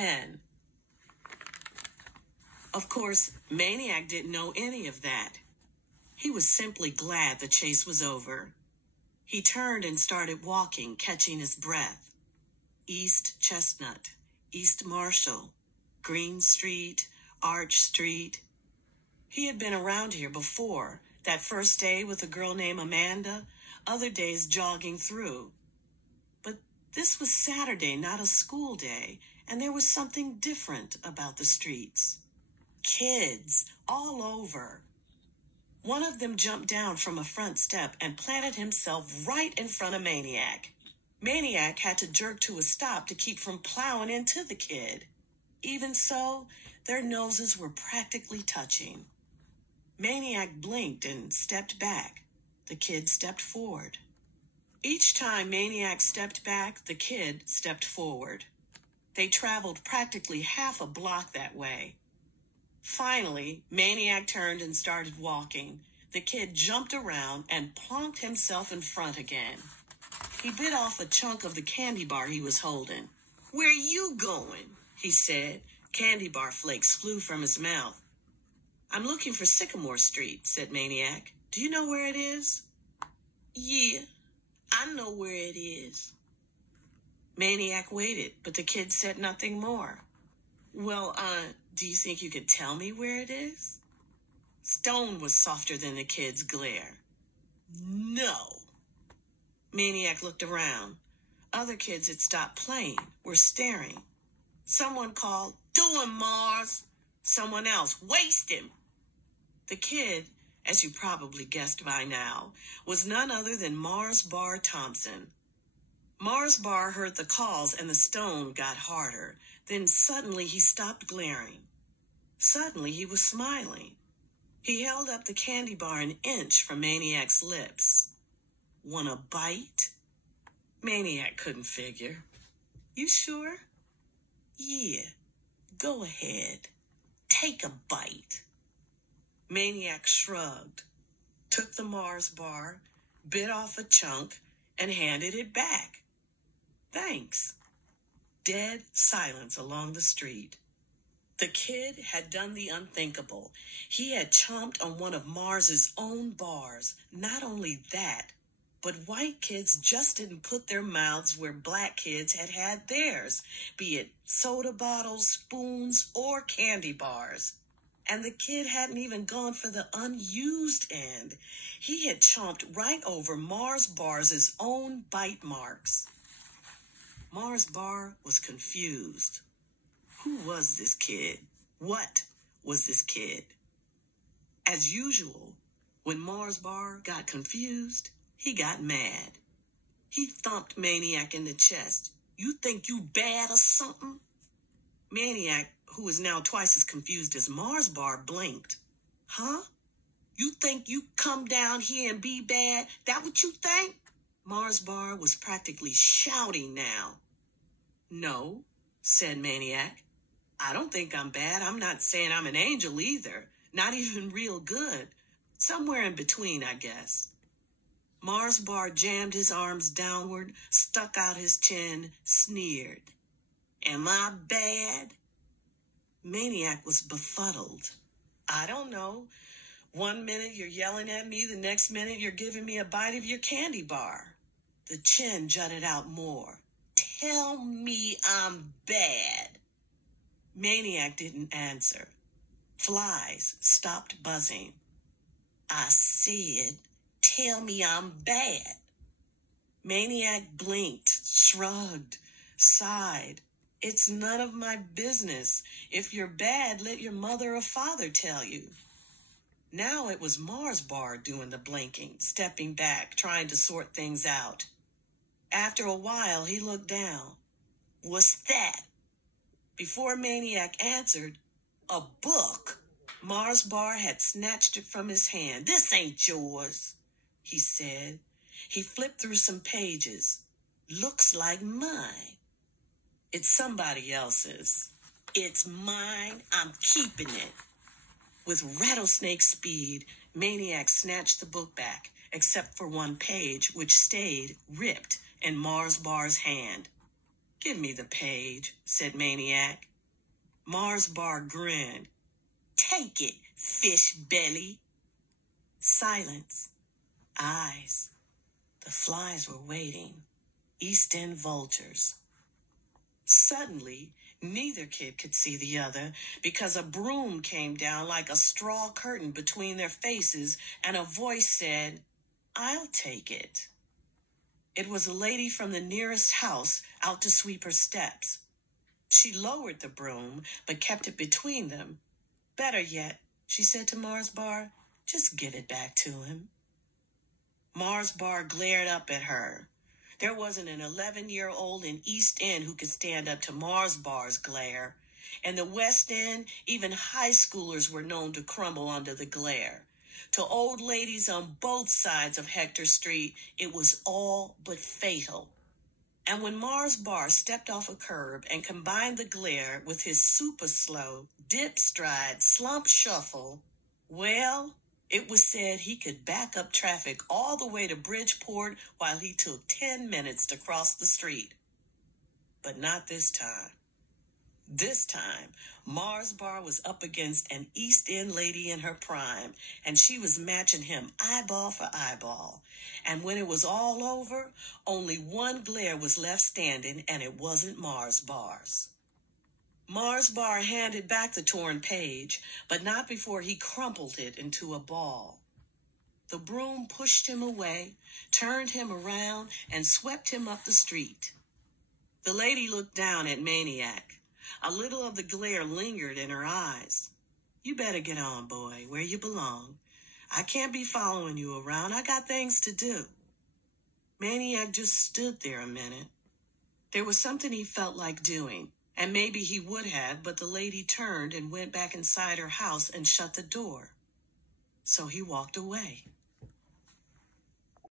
10. Of course, Maniac didn't know any of that. He was simply glad the chase was over. He turned and started walking, catching his breath. East Chestnut, East Marshall, Green Street, Arch Street. He had been around here before, that first day with a girl named Amanda, other days jogging through. But this was Saturday, not a school day, and there was something different about the streets. Kids all over. One of them jumped down from a front step and planted himself right in front of Maniac. Maniac had to jerk to a stop to keep from plowing into the kid. Even so, their noses were practically touching. Maniac blinked and stepped back. The kid stepped forward. Each time Maniac stepped back, the kid stepped forward. They traveled practically half a block that way. Finally, Maniac turned and started walking. The kid jumped around and plonked himself in front again. He bit off a chunk of the candy bar he was holding. "Where you going?" he said. Candy bar flakes flew from his mouth. "I'm looking for Sycamore Street," said Maniac. "Do you know where it is?" "Yeah, I know where it is." Maniac waited, but the kid said nothing more. "Well, do you think you could tell me where it is?" Stone was softer than the kid's glare. "No." Maniac looked around. Other kids had stopped playing, were staring. Someone called, "Do him, Mars." Someone else, "Waste him." The kid, as you probably guessed by now, was none other than Mars Bar Thompson. Mars Bar heard the calls and the stone got harder. Then suddenly he stopped glaring. Suddenly he was smiling. He held up the candy bar an inch from Maniac's lips. "Want a bite?" Maniac couldn't figure. "You sure?" "Yeah, go ahead. Take a bite." Maniac shrugged, took the Mars bar, bit off a chunk, and handed it back. "Thanks." Dead silence along the street. The kid had done the unthinkable. He had chomped on one of Mars's own bars. Not only that, but white kids just didn't put their mouths where black kids had had theirs, be it soda bottles, spoons, or candy bars. And the kid hadn't even gone for the unused end. He had chomped right over Mars Bar's own bite marks. Mars Bar was confused. Who was this kid? What was this kid? As usual, when Mars Bar got confused, he got mad. He thumped Maniac in the chest. "You think you bad or something?" Maniac, who was now twice as confused as Mars Bar, blinked. "Huh? You think you come down here and be bad? That what you think?" Mars Bar was practically shouting now. "No," said Maniac. "I don't think I'm bad. I'm not saying I'm an angel either. Not even real good. Somewhere in between, I guess." Mars Bar jammed his arms downward, stuck out his chin, sneered. "Am I bad?" Maniac was befuddled. "I don't know. One minute you're yelling at me, the next minute you're giving me a bite of your candy bar." The chin jutted out more. "Tell me I'm bad." Maniac didn't answer. Flies stopped buzzing. "I said, tell me I'm bad." Maniac blinked, shrugged, sighed. "It's none of my business. If you're bad, let your mother or father tell you." Now it was Mars Bar doing the blinking, stepping back, trying to sort things out. After a while, he looked down. "What's that?" Before Maniac answered, "A book." Mars Bar had snatched it from his hand. "This ain't yours," he said. He flipped through some pages. "Looks like mine." "It's somebody else's." "It's mine. I'm keeping it." With rattlesnake speed, Maniac snatched the book back, except for one page, which stayed ripped in Mars Bar's hand. "Give me the page," said Maniac. Mars Bar grinned. Take it, fish belly. Silence. Eyes. The flies were waiting. East End vultures. Suddenly, neither kid could see the other because a broom came down like a straw curtain between their faces and a voice said, I'll take it. It was a lady from the nearest house out to sweep her steps. She lowered the broom but kept it between them. Better yet, she said to Mars Bar, just give it back to him. Mars Bar glared up at her. There wasn't an 11-year-old in East End who could stand up to Mars Bar's glare. In the West End, even high schoolers were known to crumble under the glare. To old ladies on both sides of Hector Street, it was all but fatal. And when Mars Bar stepped off a curb and combined the glare with his super slow, dip stride, slump shuffle, well, it was said he could back up traffic all the way to Bridgeport while he took 10 minutes to cross the street. But not this time. This time, Mars Bar was up against an East End lady in her prime, and she was matching him eyeball for eyeball. And when it was all over, only one glare was left standing, and it wasn't Mars Bar's. Mars Bar handed back the torn page, but not before he crumpled it into a ball. The broom pushed him away, turned him around, and swept him up the street. The lady looked down at Maniac. A little of the glare lingered in her eyes. You better get on, boy, where you belong. I can't be following you around. I got things to do. Maniac just stood there a minute. There was something he felt like doing, and maybe he would have, but the lady turned and went back inside her house and shut the door. So he walked away.